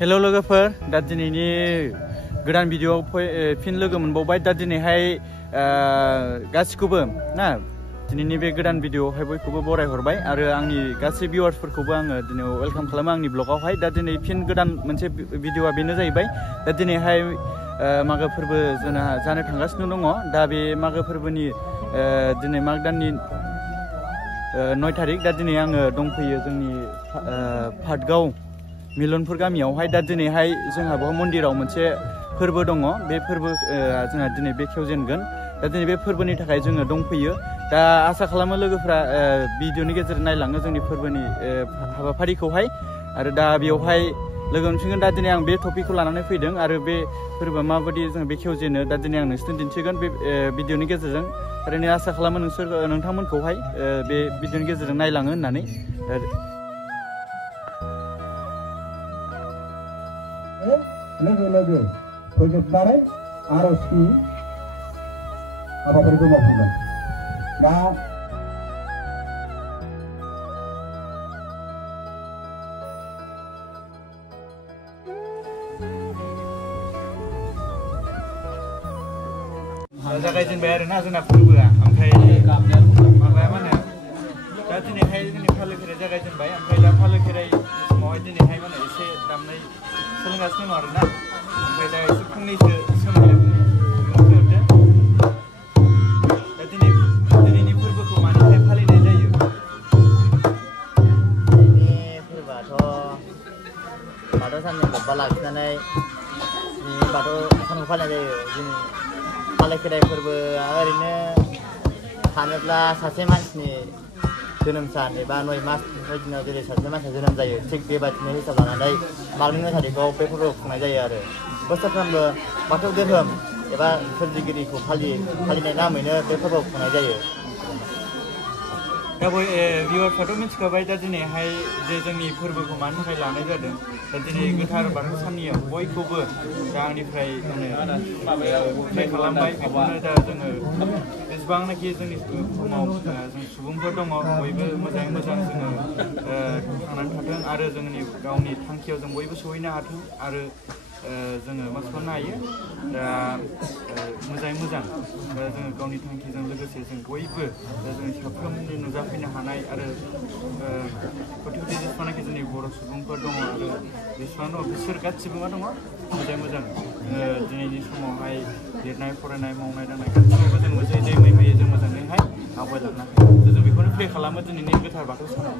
Hello लोगोफोर दा दिनैनि गोदान भिडिअआव फिन लोगो मोनबावबाय दा दिनैहाय गासिखौबो ना दिनैनि बे गोदान भिडिअआवहाय बयखौबो बरायहरबाय आरो आंनि गासै भिउवार्सफोरखौबो आङो दिनै वेलकाम खालामो आंनि ब्लगआवहाय दा दिनै फिन गोदान मोनसे भिडिअआ बेनो जाहैबाय दा दिनैहाय मागो फोरबो जानो थांगासिनो दङ दा बे मागो फोरबोनि दिनै माग दाननि 9 तारिख दा दिनै आङो दंफैयो जोंनि पाटगाव मिलनपुर गामियावहाय दा दिनैहाय जोंहा बेयाव मन्दिराव मोनसे फोरबो दङ बे फोरबो जोंहा दिनै बे खेवजेनगोन दा दिनै बे फोरबोनि थाखाय जोङो दंफैयो दा आसा खालामो लोगोफोरा भिडिअनि गेजेरजों नायलाङो जोंनि फोरबोनि हाबाफारिखौहाय आरो दा बेयावहाय लोगो मोनफिनगोन दा दिनै आं बे टपिकखौ लानानै फैदों आरो बे फोरबोआ माबायदि जों बे खेवजेनो दा दिनै आं नोंसोरनो दिन्थिगोन बे भिडिअनि गेजेरजों ओरैनो आसा खालामो नोंथांमोनखौहाय बे भिडिअनि गेजेरजों नायलाङो होननानै लोगो फोजोबनानै आर'जनि हाबाफारिखौ मावफुंगोन दा जागायजेनबाय आरोना जोंना फोरबोआ ओमफ्राय माबाया मा होनो दा दिनैहाय जोंनि फालो खेराइ जागायजेनबाय ओमफ्राय दा फालो खेराइ समावहाय दिनैहाय माने एसे दामनाय सोलोंगासिनो दं आरोना ओमफ्राय दा एसे फंनैसो सोलोंहरदो दा दिनैनि फोरबोखौ मानि थाखाय फालिनाय जायो दिनैनि फोरबोआथ' बाथौ साननि लोब्बा लाखिनानै दिनैनि बाथौ सानखौ फालिनाय जायो दिनै फालो खेराइ फोरबोआ ओरैनो सानोब्ला सासे मानसिनि जोनोम सान एबा 9 मास दिनाव जेरै सासे मानसिया जोनोम जायो थिग बेबादिनो हिसाब लानानै मागनि 9 तारिखआव बे फोरबोखौ खुंनाय जायो आरो बोसोरफ्रोमबो बाथौ धोरोम एबा सोरजिगिरिखौ फालिनाय नामैनो बे फोरबोखौ खुंनाय जायो दा भिउवार्सफ्राथ' मिथिखाबाय दा दिनैहाय जे जोंनि फोरबोखौ मानि थाखाय लानाय जादों दा दिनै गोथार बाथौ साननियाव बयखौबो दा आंनिफ्राय प्रे खालामबाय बेखौनो दा जोङो जेसेबांनाखि जोंनि बुहुमाव जों सुबुंफोर दङ बयबो मोजाङै मोजां जोङो थांनानै थाथों आरो जोंनि गावनि थांखियाव जों बयबो सहैनो हाथों आरो जोङो मा खालामनो हायो दा मोजाङै मोजां जोङो गावनि थांखिजों लोगोसे जों बयबो जों साफ्रोमनि नुजाफैनो हानाय आरो गथ' गथाय जेसेबांनाखि जोंनि बर' सुबुंफोर दङ आरो जेसेबां दङ बिसोर गासिबो मा दङ मोजाङै मोजां दिनैनि समावहाय लिरनाय फरायनाय मावनाय दांनाय गासिबो जों मोजाङै मैयै जों मोजाङैहाय आवगायलांनो हायो जों बेखौनो प्रे खालामो दिनैनि गोथार बाथौ सानाव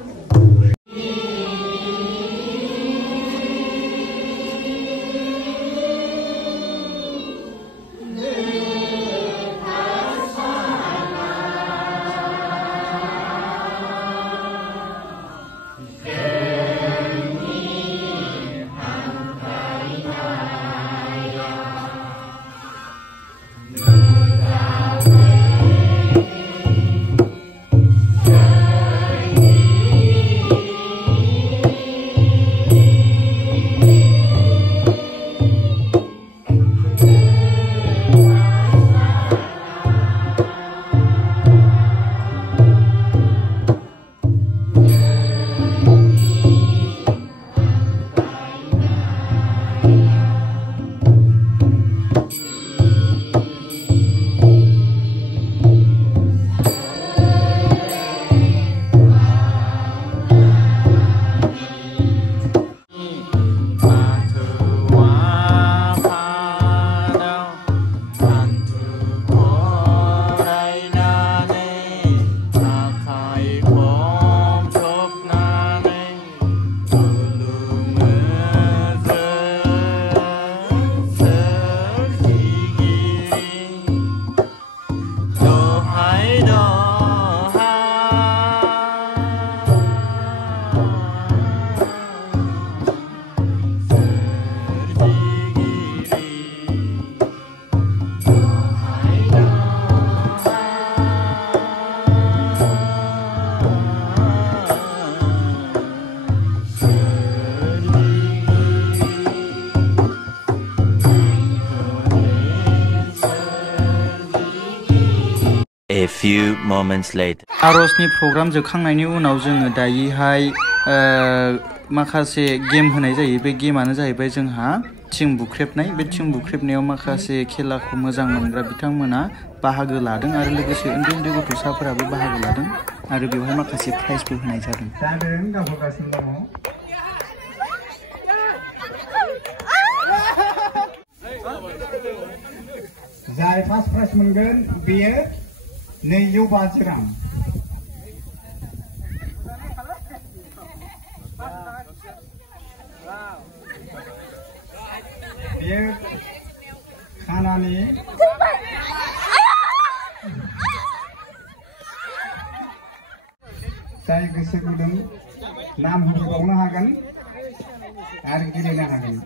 A few moments later. आर'जनि प्रग्राम जोबखांनायनि उनाव जोङो दायोहाय माखासे गेम होनाय जायो बे गेमानो जाहैबाय जोंहा थिं बुख्रेबनाय बे थिं बुख्रेबनायाव माखासे खेलाखौ मोजां मोनग्रा बिथांमोना बाहागो लादों आरो लोगोसे उन्दै उन्दै गथ'साफोराबो बाहागो लादों आरो बेवहाय माखासे प्राइजबो होनाय जादों जाय फार्स्ट प्राइज मोनगोन बेयो 250 रां बेयो खानानि जाय गोसो गुदुं नाम होबावनो हागोन आरो गेलेनो हागोन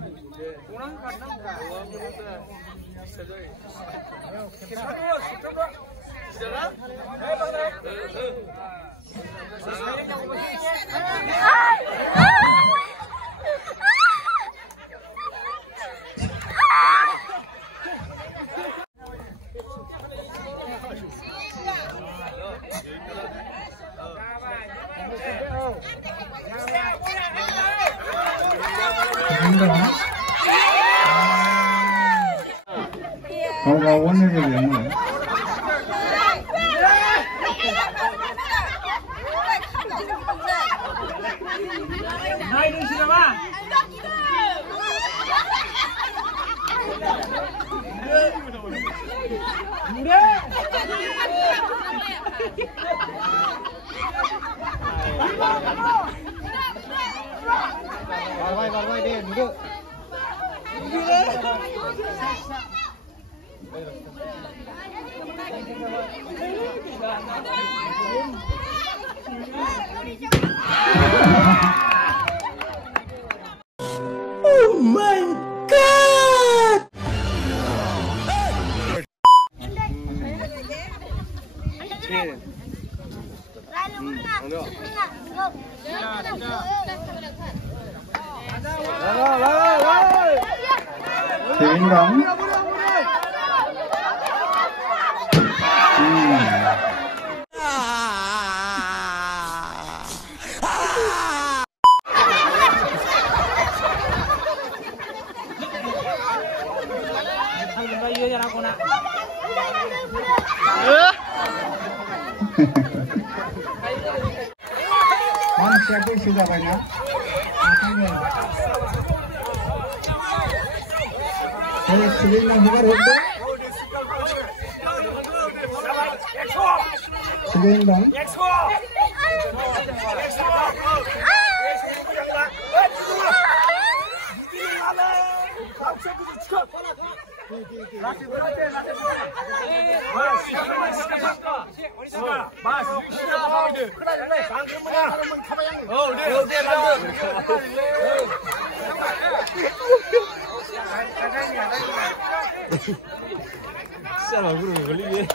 가원을 보면 발발 돼 누구 Oh my God! 재민강 मानसिया बैसो जाबायना ओंखायनो सिलिंना हगार हरदो सिलिं दं 진짜 얼굴에 걸리게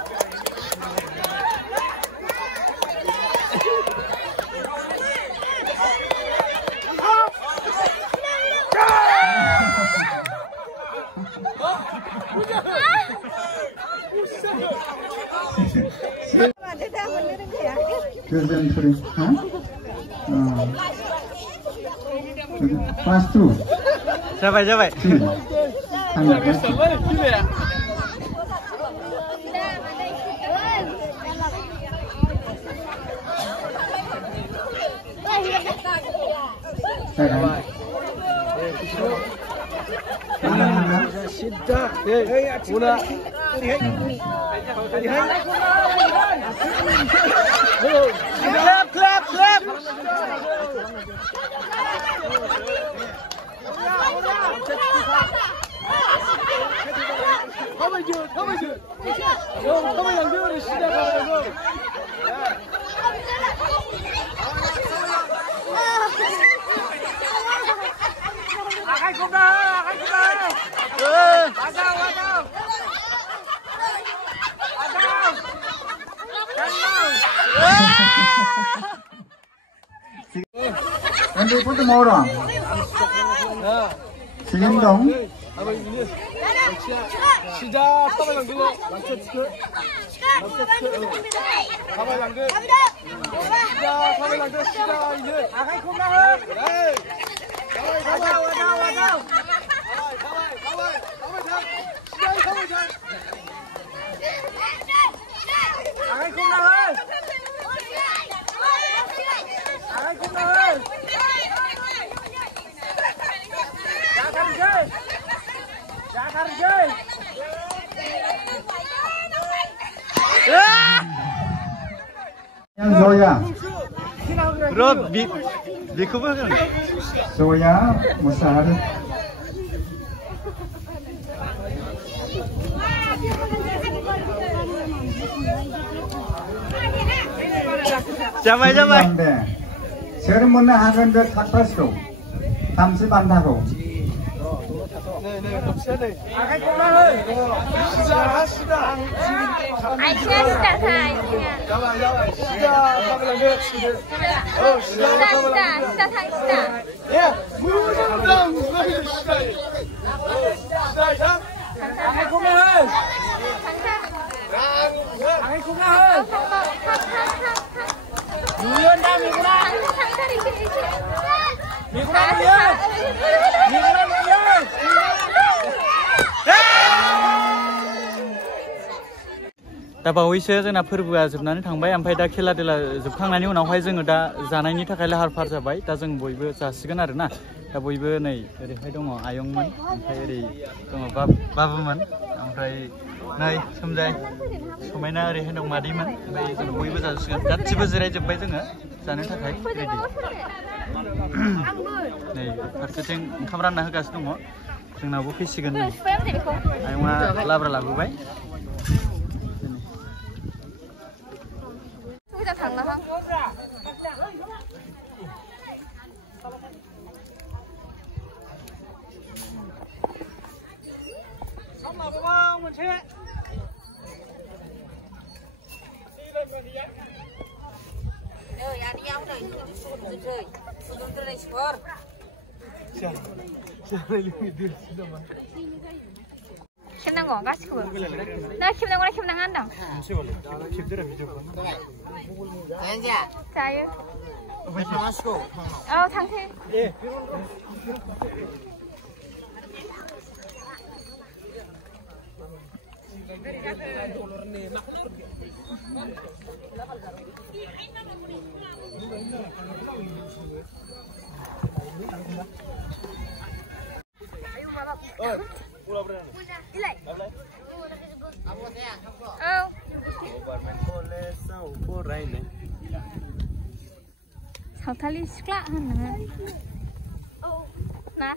교전 소리, Pass through. Jabai, jabai. Clap, clap, clap. Nanti pun mau orang. Senyum dong. 시작 타발랑드 랑체츠크 타발랑드 시작 타발랑드 시작 이제 아가이 콩나물 에이 가자 아가이 콩나물 Zoya, Bro, beखौबो होगोन. Zoya Musahari. जाबाय. सोर मोननो हागोन बे थार्ड प्राइजखौ 30 बान्थाखौ 아가이 콩나물 시작 시작 타발랑드 시작 예 무정당 시작 아가이 콩나물 아가이 콩나물 미구나 दा बावैसो जोंना फोरबोआ जोबनानै थांबाय ओमफ्राय दा खेला देला जोबखांनायनि उनावहाय जोङो दा जानायनि थाखाय लाहार फाहार जाबाय दा जों बयबो जासिगोन आरोना दा बयबो नै ओरैहाय दङ आयंमोन ओमफ्राय ओरै दङ बाबुमोन ओमफ्राय नै सोमजाय समायना ओरैहाय दं मादैमोन ओमफ्राय जों बयबो जासिगोन गासिबो जिरायजोब्बाय जोङो जानो थाखाय रेडि नै फारसेथिं ओंखाम रानना होगासिनो दङ जोंनावबो फैसिगोन नै आयंआ लाब्रा लाबोबाय 캡나고 가시고 나 캡나고나 캡나간다 자유 상태 사우탈리 시클라 하는 나